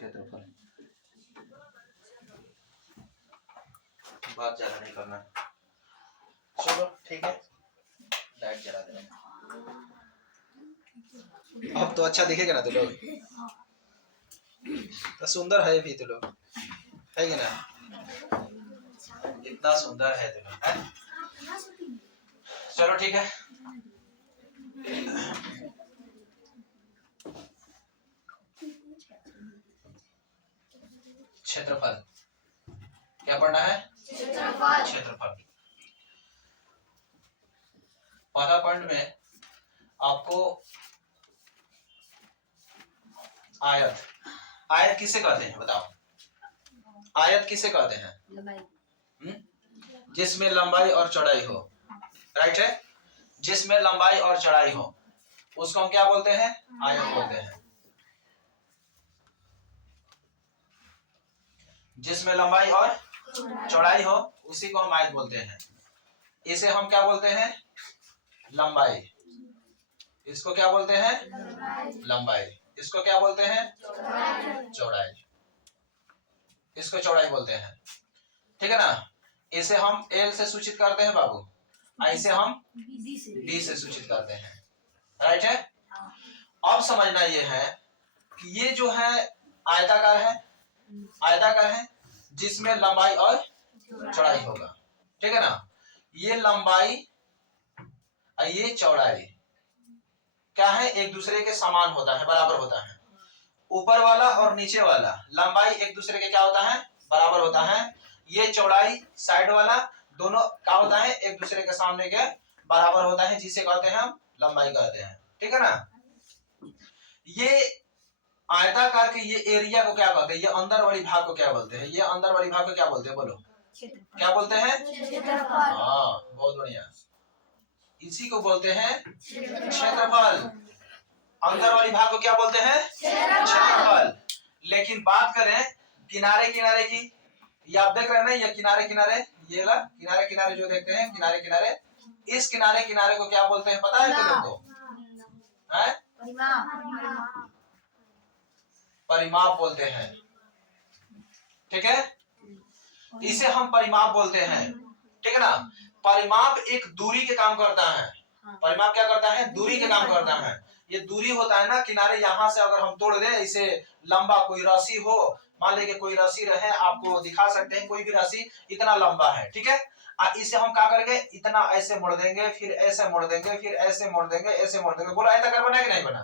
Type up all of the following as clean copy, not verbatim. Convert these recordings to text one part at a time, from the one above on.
क्षेत्रफल। बात ज्यादा नहीं करना। चलो ठीक है, लाइट जला देना। अब तो अच्छा दिखेगा ना, तो लोग तो सुंदर है भी, तो लोग है कि ना, इतना सुंदर है तो लोग है। चलो ठीक है, क्षेत्रफल क्या पढ़ना है? क्षेत्रफल। क्षेत्रफल। पहला पॉइंट में आपको आयत, आयत किसे कहते हैं बताओ? आयत किसे कहते हैं? जिसमें लंबाई और चौड़ाई हो, राइट है, जिसमें लंबाई और चौड़ाई हो उसको हम क्या बोलते हैं? आयत बोलते हैं। जिसमें लंबाई और चौड़ाई हो उसी को हम आयत बोलते हैं। इसे हम क्या बोलते हैं? लंबाई। इसको क्या बोलते हैं? लंबाई। इसको क्या बोलते हैं? चौड़ाई। इसको चौड़ाई बोलते हैं, ठीक है ना। इसे हम एल से सूचित करते हैं बाबू, इसे हम डी से सूचित करते हैं, राइट है। अब समझना ये है कि ये जो है आयताकार है, आयताकार है जिसमें लंबाई और चौड़ाई होगा, ठीक है ना। ये लंबाई और ये चौड़ाई क्या है? एक दूसरे के समान होता है, बराबर होता है। ऊपर वाला और नीचे वाला लंबाई एक दूसरे के क्या होता है? बराबर होता है। ये चौड़ाई साइड वाला दोनों क्या होता है? एक दूसरे के सामने के बराबर होता है, जिसे कहते हैं हम लंबाई कहते हैं, ठीक है ना। ये आयताकार के ये एरिया को क्या कहते हैं? ये अंदर वाली भाग को क्या बोलते हैं? ये अंदर वाली भाग को क्या बोलते हैं? बोलो क्या बोलते हैं? हाँ, बहुत बढ़िया, इसी को बोलते हैं क्षेत्रफल। अंदर वाली भाग को क्या बोलते हैं? क्षेत्रफल। लेकिन बात करें किनारे किनारे की, ये आप देख रहे हैं ना, ये किनारे किनारे, ये ला किनारे किनारे जो देखते हैं किनारे किनारे, इस किनारे किनारे को क्या बोलते हैं पता है तुम लोग को? परिमाप बोलते हैं, ठीक है। इसे हम परिमाप बोलते हैं, ठीक है ना। परिमाप एक दूरी के काम करता है। परिमाप क्या करता है? दूरी के काम करता है। ये दूरी होता है ना, किनारे यहाँ से अगर हम तोड़ दें, इसे लंबा कोई राशि हो, मान लीजिए कोई राशि रहे, आपको दिखा सकते हैं कोई भी राशि इतना लंबा है, ठीक है। इसे हम क्या करेंगे? इतना ऐसे मोड़ देंगे, फिर ऐसे मोड़ देंगे, फिर ऐसे मोड़ देंगे, ऐसे मोड़ देंगे। बोला आयताकार बना कि नहीं बना?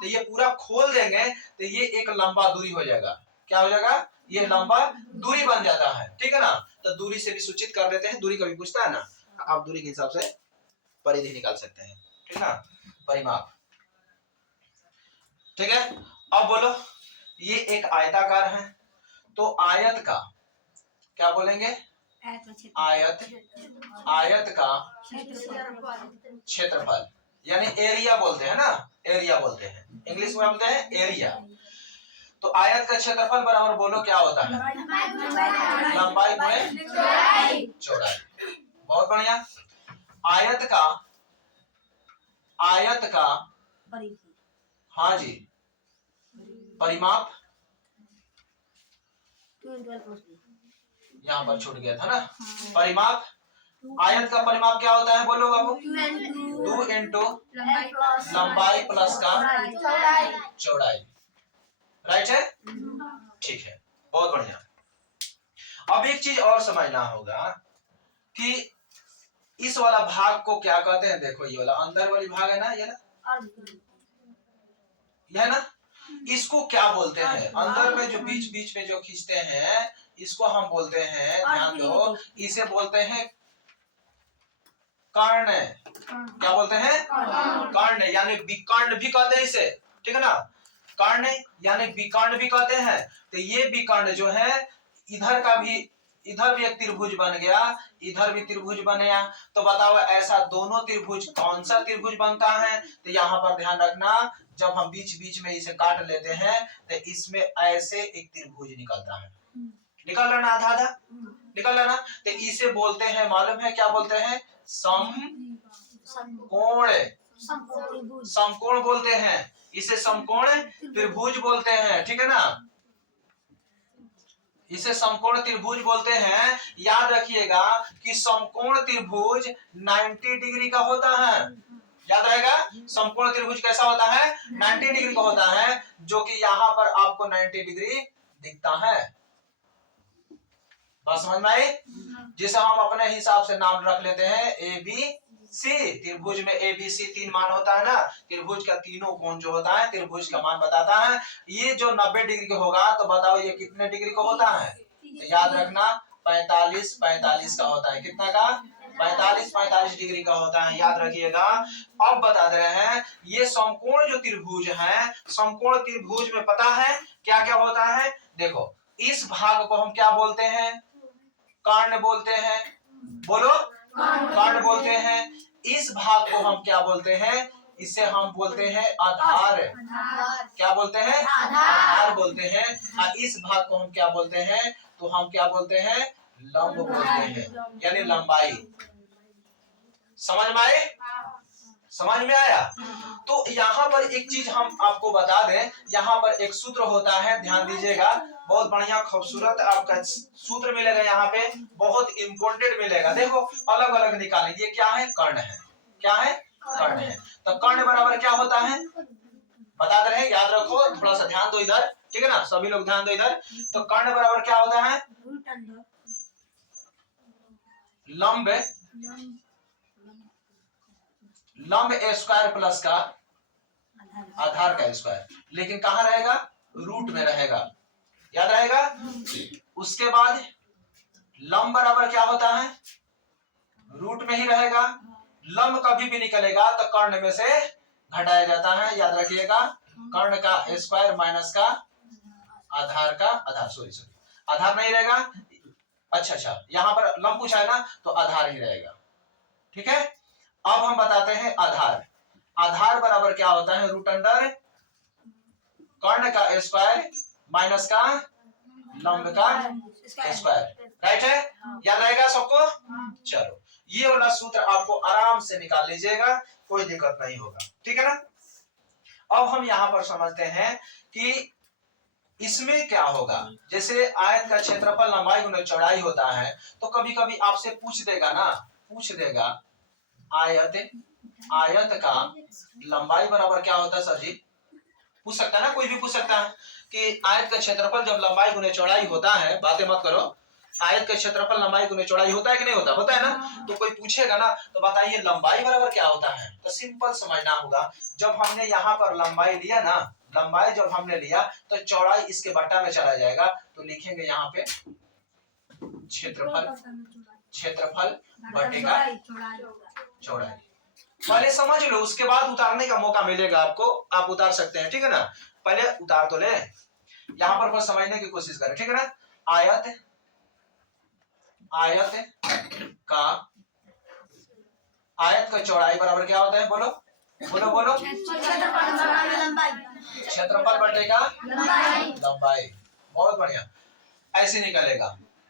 तो ये पूरा खोल देंगे तो ये एक लंबा दूरी हो जाएगा। क्या हो जाएगा? ये लंबा दूरी बन जाता है, ठीक है ना। तो दूरी से भी सूचित कर देते हैं, दूरी कभी पूछता है ना, आप दूरी के हिसाब से परिधि निकाल सकते हैं, ठीक है ना, परिमाप, ठीक है। अब बोलो, ये एक आयताकार है, तो आयत का क्या बोलेंगे? आयत, आयत का क्षेत्रफल यानी एरिया बोलते हैं ना, एरिया बोलते हैं, इंग्लिश में बोलते हैं एरिया। तो आयत का क्षेत्रफल बराबर बोलो क्या होता है? लंबाई गुणे चौड़ाई। बहुत बढ़िया। आयत का, आयत का, हाँ जी, परिमाप यहाँ पर छूट गया था ना। परिमाप, आयत का परिमाप क्या होता है? बोलो बाबू। 2 इंटू लंबाई प्लस का चौड़ाई, राइट है, ठीक है, बहुत बढ़िया। अब एक चीज और समझना होगा कि इस वाला भाग को क्या कहते हैं? देखो ये वाला अंदर वाली भाग है ना, ये ना, यह ना, इसको क्या बोलते हैं? अंदर में जो बीच बीच में जो खींचते हैं इसको हम बोलते हैं, ध्यान दो, इसे बोलते हैं कर्ण। क्या बोलते हैं? कर्ण, यानी विकर्ण भी कहते हैं इसे, ठीक है ना। कर्ण यानी विकर्ण भी कहते हैं। तो ये विकर्ण जो है, इधर का भी, इधर भी एक त्रिभुज बन गया, इधर भी त्रिभुज बनेगा। तो बताओ ऐसा दोनों त्रिभुज कौन सा त्रिभुज बनता है? तो यहाँ पर ध्यान रखना, जब हम बीच बीच में इसे काट लेते हैं तो इसमें ऐसे एक त्रिभुज निकलता है, निकल रहा ना, आधा आधा निकल रहा ना। तो इसे बोलते हैं, मालूम है क्या बोलते हैं? समकोण, समकोण बोलते हैं, इसे समकोण त्रिभुज बोलते हैं, ठीक है ना। इसे समकोण त्रिभुज बोलते हैं। याद रखिएगा कि समकोण त्रिभुज 90 डिग्री का होता है। याद रहेगा समकोण त्रिभुज कैसा होता है, 90 डिग्री का होता है, जो कि यहाँ पर आपको 90 डिग्री दिखता है। बात समझ में आई? जिसे हम अपने हिसाब से नाम रख लेते हैं ए बी सी। त्रिभुज में ए बी सी 3 मान होता है ना, त्रिभुज का तीनों कोण जो होता है त्रिभुज का मान बताता है। ये जो 90 डिग्री का होगा तो बताओ ये कितने डिग्री का होता है? तो याद रखना 45 का होता है। कितना का? 45 डिग्री का होता है, याद रखिएगा। अब बता दे रहे हैं ये समकोण जो त्रिभुज है, समकोण त्रिभुज में पता है क्या क्या होता है? देखो इस भाग को हम क्या बोलते हैं? कर्ण बोलते हैं। बोलो कर्ण बोलते हैं। इस भाग को हम क्या बोलते हैं? इसे हम बोलते हैं आधार। क्या बोलते हैं? आधार बोलते हैं। और इस भाग को हम क्या बोलते हैं? तो हम क्या बोलते हैं? लंब बोलते हैं, यानी लंबाई। समझ में आए? समझ में आया? तो यहाँ पर एक चीज हम आपको बता दें, यहाँ पर एक सूत्र होता है, ध्यान दीजिएगा। बहुत बढ़िया खूबसूरत आपका सूत्र मिलेगा यहाँ पे, बहुत इंपॉर्टेंट मिलेगा। देखो अलग अलग निकालेंगे। ये क्या है? कर्ण है। क्या है? कर्ण है। तो कर्ण बराबर क्या होता है? बता दे रहे हैं, याद रखो, थोड़ा सा ध्यान दो इधर, ठीक है ना? सभी लोग ध्यान दो इधर। तो कर्ण बराबर क्या होता है? लंब लंब ए स्क्वायर प्लस का आधार का स्क्वायर। लेकिन कहाँ रहेगा? रूट में रहेगा। याद रहेगा? उसके बाद लंब बराबर क्या होता है? रूट में ही रहेगा। लंब कभी भी निकलेगा तो कर्ण में से घटाया जाता है, याद रखिएगा। कर्ण का स्क्वायर माइनस का आधार का आधार, सॉरी आधार नहीं रहेगा। अच्छा, यहाँ पर लंब पूछा है ना, तो आधार ही रहेगा। ठीक है, अब हम बताते हैं आधार। आधार बराबर क्या होता है? रूट अंडर कर्ण का स्क्वायर माइनस का लंब का स्क्वायर। राइट है? याद रहेगा सबको? चलो ये वाला सूत्र आपको आराम से निकाल लीजिएगा, कोई दिक्कत नहीं होगा। ठीक है ना? अब हम यहाँ पर समझते हैं कि इसमें क्या होगा। जैसे आयत का क्षेत्रफल लंबाई गुना चौड़ाई होता है, तो कभी कभी आपसे पूछ देगा ना, पूछ देगा आयत का लंबाई बराबर क्या होता है सर जी? पूछ सकता है ना, कोई भी पूछ सकता है कि आयत का क्षेत्रफल जब लंबाई गुने चौड़ाई होता है, बातें मत करो, आयत का क्षेत्रफल लंबाई गुने चौड़ाई होता है कि नहीं होता? होता है ना। तो कोई पूछेगा ना, तो बताइए लंबाई बराबर क्या होता है? तो सिंपल समझना होगा, जब हमने यहाँ पर लंबाई लिया ना, लंबाई जब हमने लिया तो चौड़ाई इसके बट्टा में चला जाएगा, तो लिखेंगे यहाँ पे क्षेत्रफल बटेगा चौड़ाई। पहले समझ लो, उसके बाद उतारने का मौका मिलेगा आपको, आप उतार सकते हैं। ठीक है ना? पहले उतार तो ले, यहाँ पर बस समझने की कोशिश करें। ठीक है ना? आयत का चौड़ाई बराबर क्या होता है? बोलो बोलो बोलो। क्षेत्रफल बटेगा लंबाई। बहुत बढ़िया, ऐसे निकलेगा।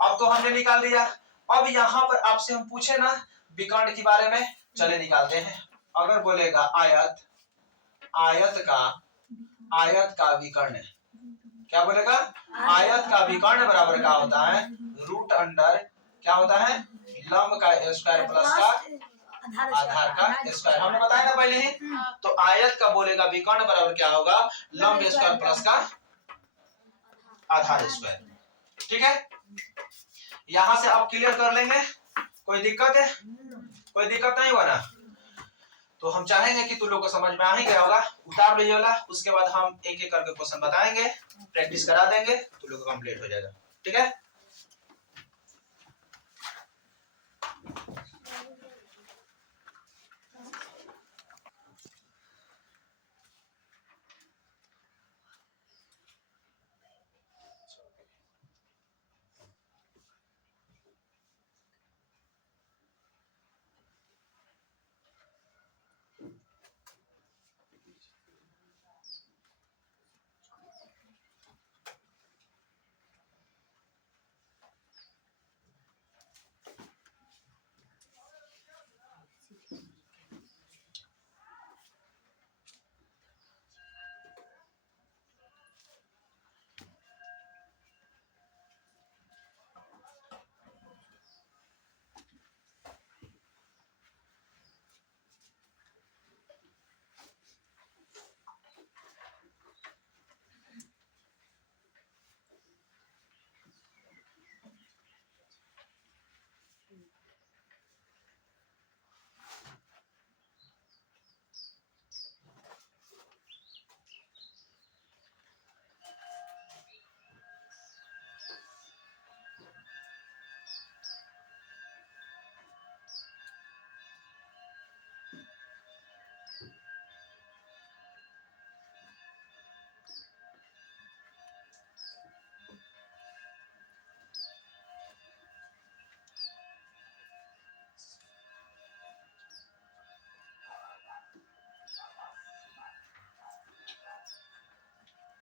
अब तो हमने निकाल दिया। अब यहाँ पर आपसे हम पूछे ना विकर्ण के बारे में, चले निकालते हैं। अगर बोलेगा आयत का विकर्ण, क्या बोलेगा? आयत का विकर्ण बराबर क्या होता है? रूट अंडर क्या होता है? लंब का स्क्वायर प्लस का आधार का स्क्वायर। हमने बताया ना पहले ही। तो आयत का बोलेगा विकर्ण बराबर क्या होगा? लंब स्क्वायर प्लस का आधार स्क्वायर। ठीक है, यहां से आप क्लियर कर लेंगे। कोई दिक्कत है? कोई दिक्कत नहीं हुआ ना? तो हम चाहेंगे कि तुम लोग को समझ में आ ही गया होगा। उतार लीजिए वाला, उसके बाद हम एक एक करके क्वेश्चन बताएंगे, प्रैक्टिस करा देंगे, तुम लोग को कंप्लीट हो जाएगा। ठीक है?